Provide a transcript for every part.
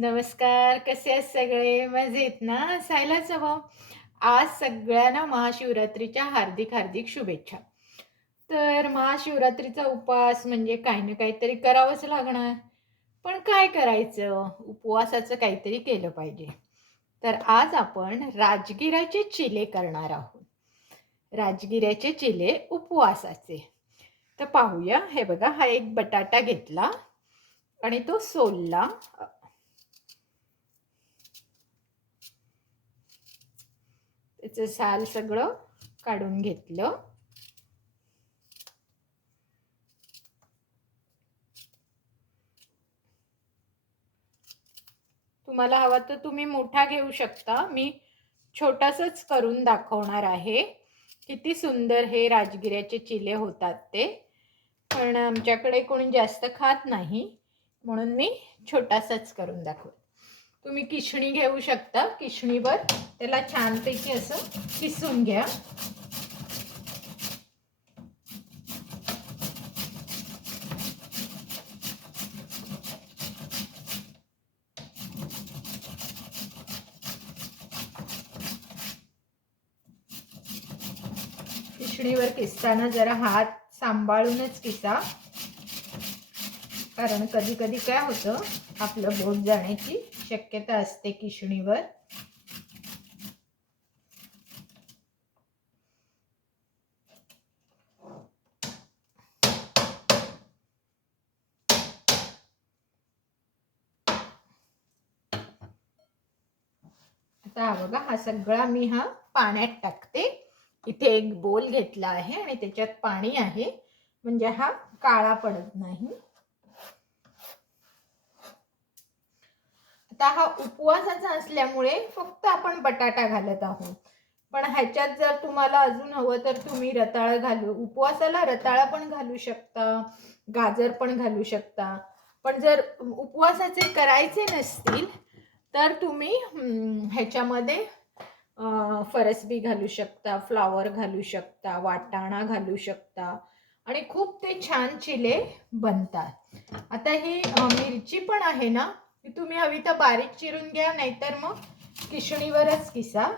नमस्कार. कसे आहेत सगळे? मजेत ना? असायलाच हवं. आज सगळ्यांना महाशिवरात्रीच्या हार्दिक हार्दिक शुभेच्छा. तर महाशिवरात्रीचा उपवास म्हणजे काही ना काहीतरी करावंच लागणार. पण काय करायचं? उपवासाचं काहीतरी केलं पाहिजे. तर आज आपण राजगिराचे चिले करणार आहोत. राजगिऱ्याचे चिले उपवासाचे. तर पाहूया. हे बघा, हा एक बटाटा घेतला आणि तो सोलला. त्याचं साल सगळं काढून घेतलं. तुम्हाला हवा तर तुम्ही मोठा घेऊ शकता. मी छोटासाच करून दाखवणार आहे. किती सुंदर हे राजगिऱ्याचे चिले होतात ते. पण आमच्याकडे कोणी जास्त खात नाही, म्हणून मी छोटासाच करून दाखवते. तुम्ही किसणी घेऊ शकता. किसणीवर त्याला छानपैकी असं किसून घ्या. किसणीवर किसताना जरा हात सांभाळूनच किसा, कारण कधी कधी काय होतं, आपलं बोट जाण्याची शक्यता असते किसणीवर. आता हा बघा, हा सगळा मी पाण्यात टाकते. इथे एक बोल घेतला आहे आणि त्याच्यात पाणी आहे, म्हणजे हा काळा पडत नाही. आता हा उपवासाचा असल्यामुळे फक्त आपण बटाटा घालत आहोत. पण ह्याच्यात जर तुम्हाला अजून हवं तर तुम्ही रताळं घालू, उपवासाला रताळा पण घालू शकता, गाजर पण घालू शकता. पण जर उपवासाचे करायचे नसतील तर तुम्ही ह्याच्यामध्ये फरसबी घालू शकता, फ्लावर घालू शकता, वाटाणा घालू शकता आणि खूप ते छान चिले बनतात. आता ही मिरची पण आहे ना, तुम्ही हवी तर बारीक चिरून घ्या, नाहीतर मग किसणीवरच किसा.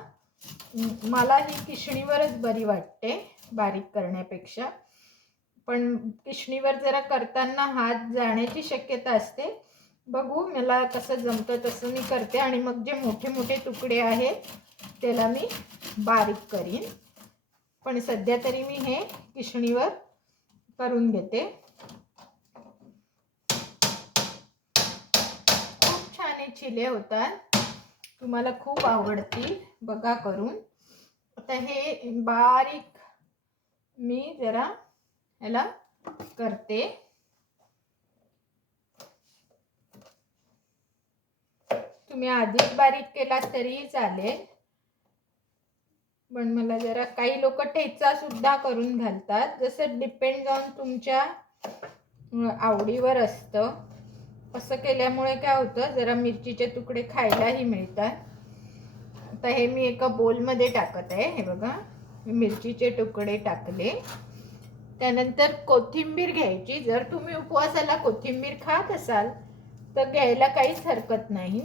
मला ही किसणीवरच बरी वाटते बारीक करण्यापेक्षा. पण किसणीवर जरा करताना हात जाण्याची शक्यता असते. बघू मला कसं जमतं तसं मी करते आणि मग जे मोठे मोठे तुकडे आहेत त्याला मी बारीक करीन. पण सध्या तरी मी हे किसणीवर करून घेते. खूप छान हे चिले होतात, तुम्हाला खूप आवडतील, बघा करून. आता हे बारीक मी जरा याला करते. तुम्ही आधीच बारीक केला तरीही चालेल, पण मला जरा, काही लोक ठेचा सुद्धा करून घालतात, जसं डिपेंड ऑन तुमच्या आवडीवर असतं. असं केल्यामुळे काय होतं, जरा मिरचीचे तुकडे खायलाही मिळतात. आता हे मी एका बोलमध्ये टाकत आहे. हे बघा, मिरचीचे तुकडे टाकले. त्यानंतर कोथिंबीर घ्यायची. जर तुम्ही उपवासाला कोथिंबीर खात असाल तर घ्यायला काहीच हरकत नाही.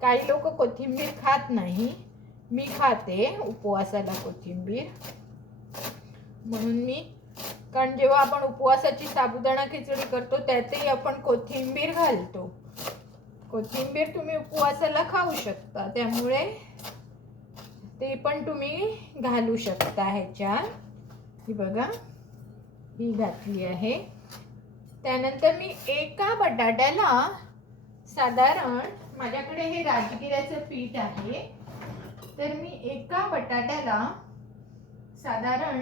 काही लोक कोथिंबीर खात नाही, मी खाते उपवासाला कोथिंबीर, म्हणून मी, कारण जेव्हा आपण उपवासाची साबुदाणा खिचडी करतो त्यातही आपण कोथिंबीर घालतो. कोथिंबीर तुम्ही उपवासाला खाऊ शकता, त्यामुळे ते पण तुम्ही घालू शकता ह्याच्यात. ही बघा, ही घातली आहे. त्यानंतर मी एका बटाट्याला साधारण, माझ्याकडे हे राजगिऱ्याचं पीठ आहे, तर मी एका बटाट्याला साधारण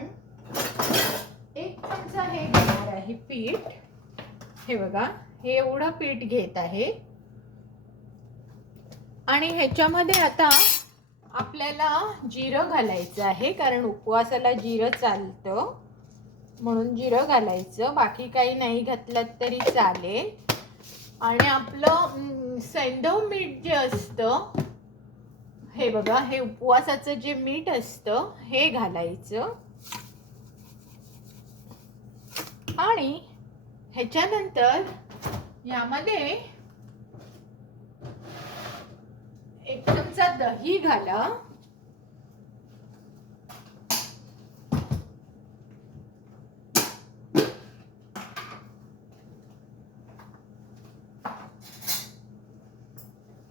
1 चमचा हे घेणार आहे पीठ. हे बघा, हे एवढं पीठ घेत आहे. आणि ह्याच्यामध्ये आता आपल्याला जिरं घालायचं आहे, कारण उपवासाला जिरं चालतं, म्हणून जिरं घालायचं. बाकी काही नाही घातलं तरी चालेल. आणि आपलं सैंधव मीठ जे असतं, हे बघा, हे उपवासाचं जे मीठ असतं हे घालायचं. आणि ह्याच्यानंतर यामध्ये दही घाला.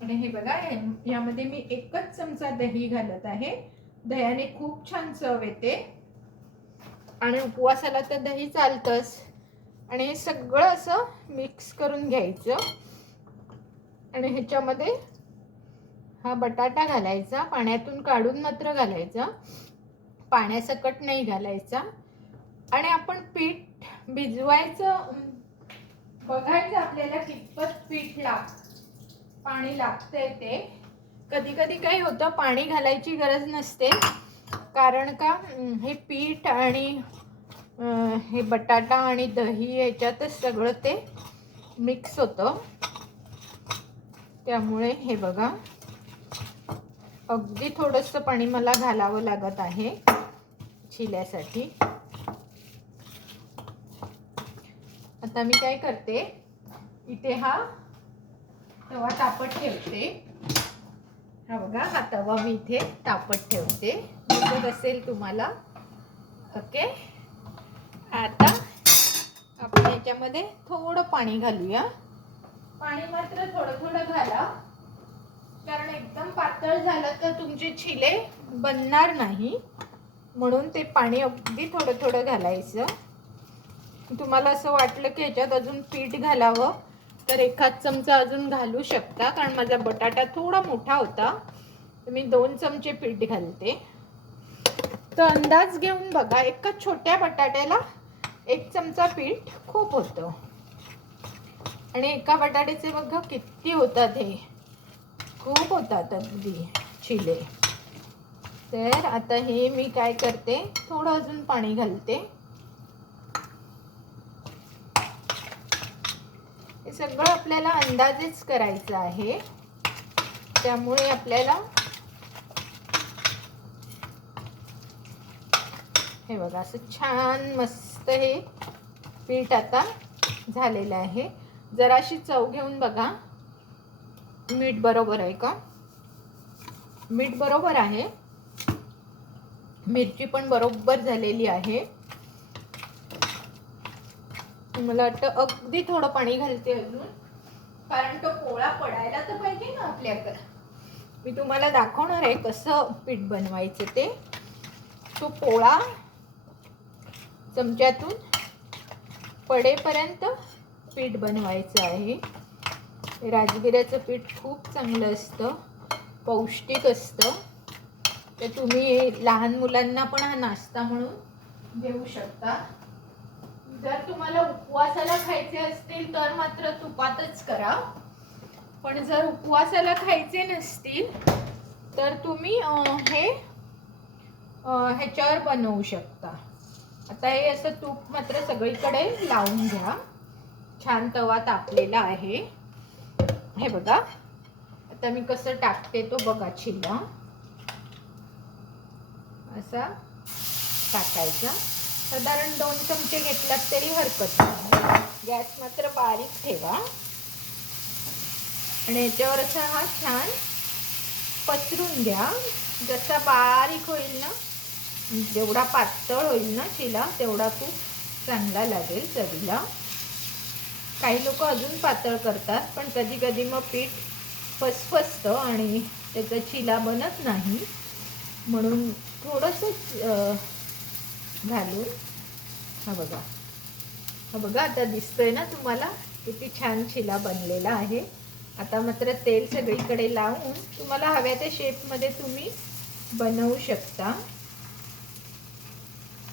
आणि हे बघा, यामध्ये मी 1च चमचा दही घालत आहे. दह्याने खूप छान चव येते आणि उपवासाला तर दही चालतंच. आणि हे सगळं असं मिक्स करून घ्यायचं. आणि ह्याच्यामध्ये हा बटाटा घालायचा, पाण्यातून काढून मात्र घालायचा, पाण्यासकट नाही घालायचा. आणि आपण पीठ भिजवायचं, बघायचं आपल्याला कितपत पाणी लागतंय ते. कधी कधी काय होतं, पाणी घालायची गरज नसते, कारण का हे पीठ आणि हे बटाटा आणि दही याच्यातच सगळं ते मिक्स होतं. त्यामुळे हे बघा, अगदी थोडंसं पाणी मला घालावं लागत आहे चिल्यासाठी. आता मी काय करते, इथे हा तवा तापत ठेवते. हा बघा, हा तवा मी इथे तापत ठेवते, दिसत असेल तुम्हाला. ओके, आता आपण याच्यामध्ये थोडं पाणी घालूया. पाणी मात्र थोडं थोडं घाला, कारण एकदम पातळ झालं तर तुमचे चिले बनणार नाही. म्हणून ते पाणी अगदी थोडं थोडं घालायचं. तुम्हाला असं वाटलं की ह्याच्यात अजून पीठ घालावं तर 1 चमचा अजून घालू शकता, कारण माझा बटाटा थोडा मोठा होता तर मी 2 चमचे पीठ घालते. तर अंदाज घेऊन बघा, एका छोट्या बटाट्याला 1 चमचा पीठ खूप होतं. आणि एका बटाट्याचे बघा किती होतात, हे खूप होतात अगदी चिले. तर आता हे मी काय करते, थोडं अजून पाणी घालते. हे सगळं आपल्याला अंदाजेच करायचं आहे, त्यामुळे आपल्याला हे बघा असं छान मस्त हे पीठ आता झालेलं आहे. जराशी चव घेऊन बघा, मीठ बरोबर आहे का? मीठ बरोबर आहे, मिरची पण बरोबर झालेली आहे. मला वाटतं अगदी थोडं पाणी घालते अजून, कारण तो पोळा पडायला तर पाहिजे ना आपल्याकडे. मी तुम्हाला दाखवणार आहे कसं पीठ बनवायचं ते. तो पोळा चमच्यातून पडेपर्यंत पीठ बनवायचं आहे. राजगिऱ्याचं पीठ खूप चांगलं असतं, पौष्टिक असतं. ते तुम्ही लहान मुलांना पण हा नाश्ता म्हणून देऊ शकता. जर तुम्हाला उपवासाला खायचे असतील तर मात्र तुपातच करा, पण जर उपवासाला खायचे नसतील तर तुम्ही हे ह्याच्यावर बनवू शकता. आता हे असं तूप मात्र सगळीकडे लावून घ्या. छान तवा तापलेला आहे. हे बघा, आता मी कसं टाकते तो बघा. चिला असा टाकायचा, साधारण 2 चमचे घेतलात तरी हरकत नाही. गॅस मात्र बारीक ठेवा आणि याच्यावर असा हा छान पसरून घ्या. जसा बारीक होईल ना, जेवढा पातळ होईल ना चिला तेवढा खूप चांगला लागेल चवीला. काही लोक अजून पातळ करतात, पण कधी कधी मग पीठ फसफसतं आणि त्याचा चिला बनत नाही, म्हणून थोडंसं घालून. हा बघा आता दिसतोय ना तुम्हाला किती छान चिला बनलेला आहे. आता मात्र तेल सगळीकडे लावून तुम्हाला हव्या त्या शेपमध्ये तुम्ही बनवू शकता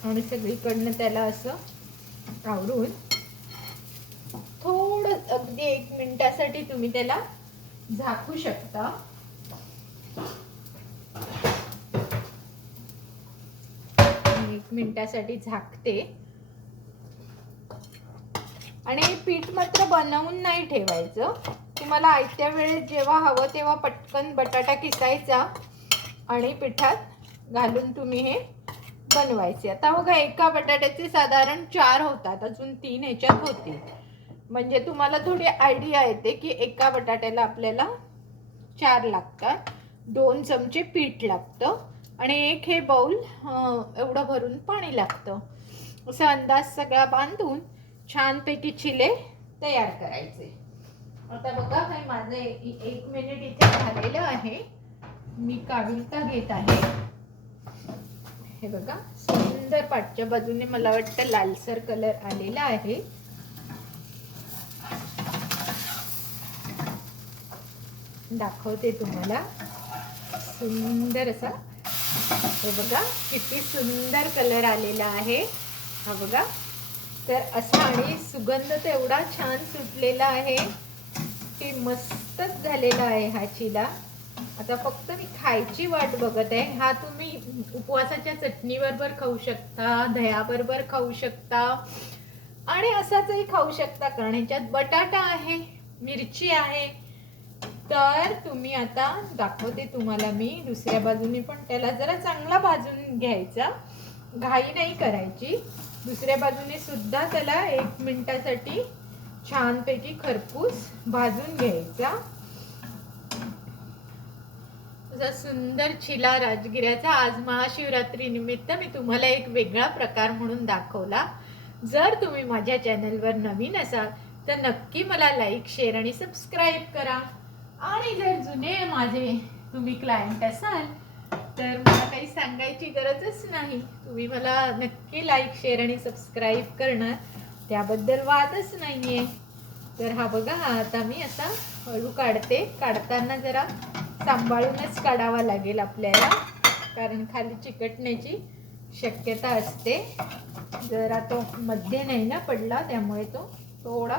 आणि सगळीकडनं त्याला असं आवरून थोडं अगदी 1 मिनिटासाठी तुम्ही त्याला झाकू शकता. मी 1 मिनिटासाठी झाकते. आणि पीठ मात्र बनवून नाही ठेवायचं. तुम्हाला आयत्या वेळेस जेव्हा हवं तेव्हा पटकन बटाटा किसायचा आणि पिठात घालून तुम्ही हे बनवायचे. आता बघा, एका बटाट्याचे साधारण 4 होतात, अजून 3 ह्याच्यात होतील. म्हणजे तुम्हाला थोडी आयडिया येते की एका बटाट्याला आपल्याला 4 लागतात. 2 चमचे पीठ लागतं आणि एक हे बाउल एवढं भरून पाणी लागतं. असं अंदाज सगळा बांधून छानपैकी चिले तयार करायचे. आता बघा हे माझं 1 मिनिट इथे झालेलं आहे. मी काढून घेत आहे. हे बघा सुंदर पाठच्या बाजूने मला वाटतं लालसर कलर आलेला आहे. दाखवते तुम्हाला सुंदर असा. हे बघा किती सुंदर कलर आलेला आहे. हा बघा तर असा आणि सुगंध तर एवढा छान सुटलेला आहे की मस्तच झालेला आहे हा चिला. आता फक्त मी खायची वाट बघत आहे. हा तुम्ही उपवासाच्या चटणीबरोबर खाऊ शकता, दह्याबरोबर खाऊ शकता आणि असाचही खाऊ शकता, कारण ह्याच्यात बटाटा आहे, मिरची आहे. तर तुम्ही आता दाखवते तुम्हाला मी दुसऱ्या बाजूने पण त्याला जरा चांगला भाजून घ्यायचा, घाई नाही करायची. दुसऱ्या बाजूने सुद्धा त्याला 1 मिनिटासाठी छानपैकी खरपूस भाजून घ्यायचा. असा सुंदर चिला राजगिऱ्याचा आज महाशिवरात्री निमित्त मी तुम्हाला एक वेगळा प्रकार म्हणून दाखवला. जर तुम्ही माझ्या चॅनलवर नवीन असाल तर नक्की मला लाईक, शेअर आणि सबस्क्राईब करा. आणि जर जुने माझे तुम्ही क्लायंट असाल तर मला काही सांगायची गरजच नाही. तुम्ही मला नक्की लाईक, शेअर आणि सबस्क्राईब करणार, त्याबद्दल वादच नाही आहे. तर हा बघा हा आता मी असा हळू काढते. काढताना जरा सांभाळूनच काढावा लागेल आपल्याला, कारण खाली चिकटण्याची शक्यता असते. जरा तो मध्ये नाही ना पडला, त्यामुळे तो थोडा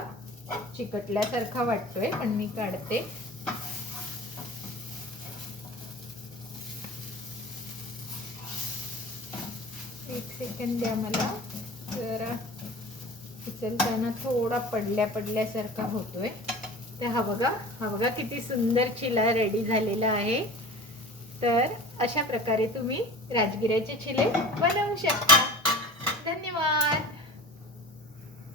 चिकटल्यासारखा वाटतोय, पण मी काढते. एक सेकंड द्या मला. जरा उचलताना थोडा पडल्यासारखा होतोय. तर हा बघा किती सुंदर चिला रेडी झालेला आहे. तर अशा प्रकारे तुम्ही राजगिऱ्याचे चिले बनवू शकता. धन्यवाद.